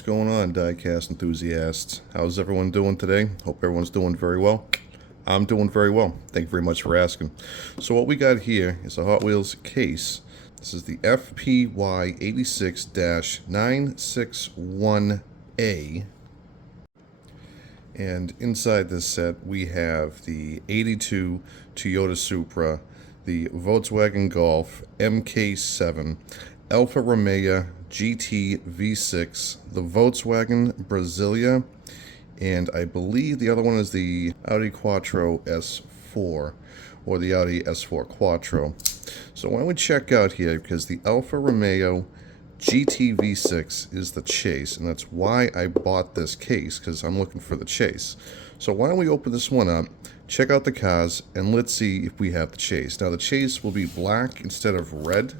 What's going on, diecast enthusiasts? How's everyone doing today? Hope everyone's doing very well. I'm doing very well. Thank you very much for asking. So what we got here is a Hot Wheels case. This is the FPY86961A. And inside this set we have the 82 Toyota Supra, the Volkswagen Golf MK7, Alfa Romeo GTV6, the Volkswagen Brasilia, and I believe the other one is the Audi Quattro S4, or the Audi S4 Quattro. So why don't we check out here, because the Alfa Romeo GTV6 is the chase, and that's why I bought this case, because I'm looking for the chase. So why don't we open this one up, check out the cars, and let's see if we have the chase. Now the chase will be black instead of red.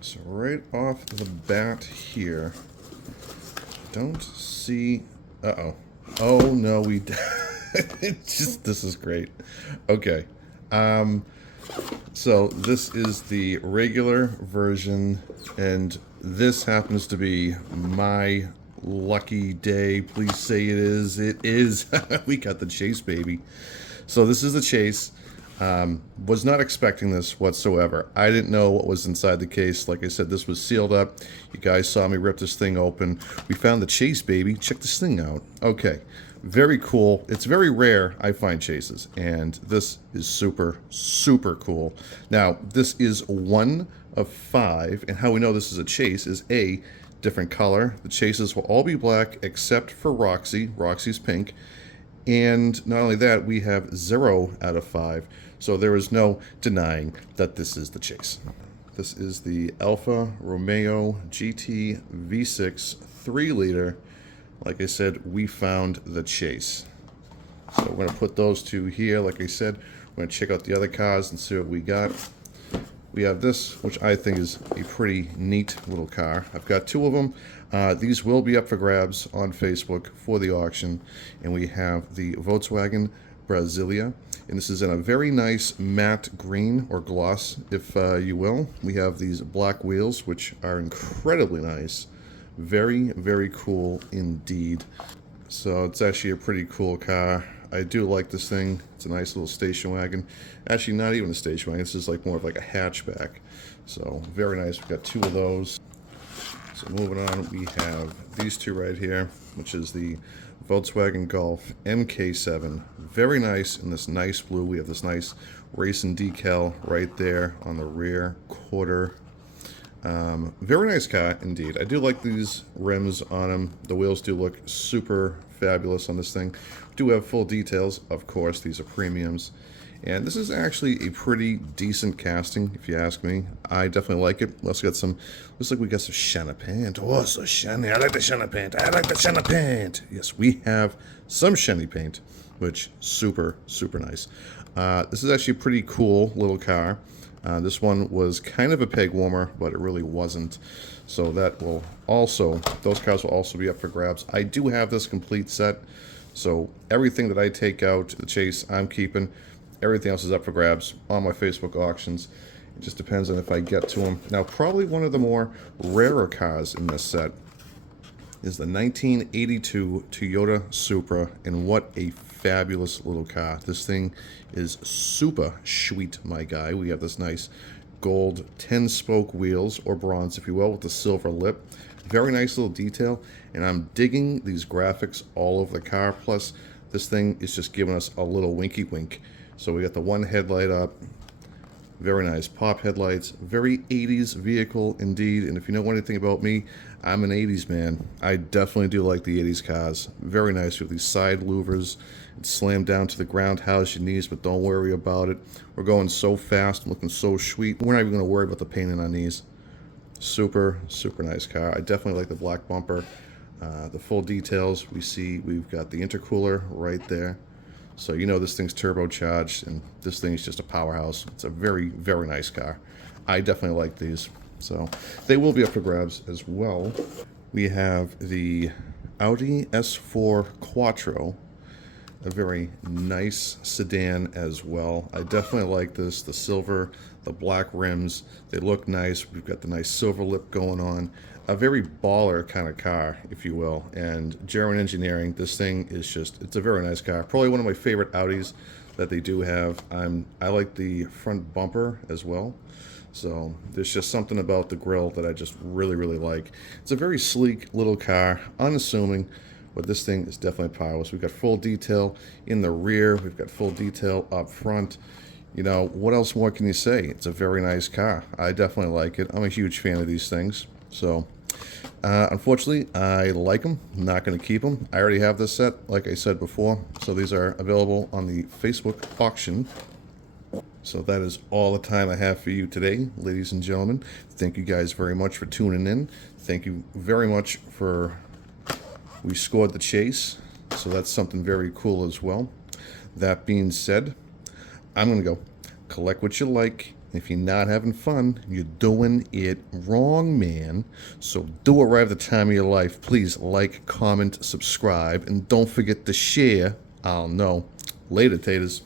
So right off the bat here, don't see, oh no, we it's just, this is great. Okay, so this is the regular version, and this happens to be my lucky day. Please say it is. It is. We got the chase, baby. So this is the chase. Was not expecting this whatsoever. I didn't know what was inside the case. Like I said, this was sealed up. You guys saw me rip this thing open. We found the chase, baby. Check this thing out. Okay, very cool. It's very rare I find chases, and this is super, super cool. Now, this is one of 5, and how we know this is a chase is A, different color. The chases will all be black except for Roxy. Roxy's pink. And not only that, we have 0 out of 5. So there is no denying that this is the chase. This is the Alfa Romeo GTV6 3-liter. Like I said, we found the chase. So we're going to put those two here. Like I said, we're going to check out the other cars and see what we got. We have this, which I think is a pretty neat little car. I've got 2 of them. These will be up for grabs on Facebook for the auction. And we have the Volkswagen Brasilia. And this is in a very nice matte green, or gloss, if you will. We have these black wheels, which are incredibly nice. Very, very cool indeed. So it's actually a pretty cool car. I do like this thing. It's a nice little station wagon. Actually, not even a station wagon. This is like more of like a hatchback. So very nice. We've got 2 of those. So moving on, we have these 2 right here, which is the Volkswagen Golf MK7. Very nice in this nice blue. We have this nice racing decal right there on the rear quarter. Very nice car indeed. I do like these rims on them. The wheels do look super fabulous on this thing. We do have full details, of course. These are premiums. And this is actually a pretty decent casting, if you ask me. I definitely like it. We also got some, looks like we got some shiny paint. Oh, so shiny. I like the shiny paint. I like the shiny paint. Yes, we have some shiny paint, which super, super nice. This is actually a pretty cool little car. This one was kind of a peg warmer, but it really wasn't. So that will also, those cars will also be up for grabs. I do have this complete set. So everything that I take out the chase, I'm keeping. Everything else is up for grabs on my Facebook auctions. It just depends on if I get to them. Now, probably one of the more rarer cars in this set is the 1982 Toyota Supra, and what a fabulous little car. This thing is super sweet, my guy. We have this nice gold 10-spoke wheels, or bronze, if you will, with the silver lip. Very nice little detail, and I'm digging these graphics all over the car. Plus, this thing is just giving us a little winky wink. So we got the one headlight up. Very nice pop headlights. Very 80s vehicle indeed. And if you know anything about me, I'm an 80s man. I definitely do like the 80s cars. Very nice with these side louvers. It's slammed down to the ground. House your knees, but don't worry about it. We're going so fast and looking so sweet. We're not even going to worry about the pain in our knees. Super, super nice car. I definitely like the black bumper. The full details. We've got the intercooler right there. So you know this thing's turbocharged, and this thing's just a powerhouse. It's a very, very nice car. I definitely like these. So they will be up for grabs as well. We have the Audi S4 Quattro. a very nice sedan as well. I definitely like this. The silver, the black rims, they look nice. We've got the nice silver lip going on. A very baller kind of car, if you will. And German engineering, this thing is just, it's a very nice car. Probably one of my favorite Audis that they do have. I like the front bumper as well. So there's just something about the grille that I just really, really like. It's a very sleek little car, unassuming, but this thing is definitely powerless. We've got full detail in the rear. We've got full detail up front. You know, what else more can you say? It's a very nice car. I definitely like it. I'm a huge fan of these things. So, unfortunately, I like them. I'm not going to keep them. I already have this set, like I said before. So these are available on the Facebook auction. So that is all the time I have for you today, ladies and gentlemen. Thank you guys very much for tuning in. Thank you very much for... We scored the chase, so that's something very cool as well. That being said, I'm going to go collect what you like. If you're not having fun, you're doing it wrong, man. So do it right at the time of your life. Please like, comment, subscribe, and don't forget to share. I'll know. Later, taters.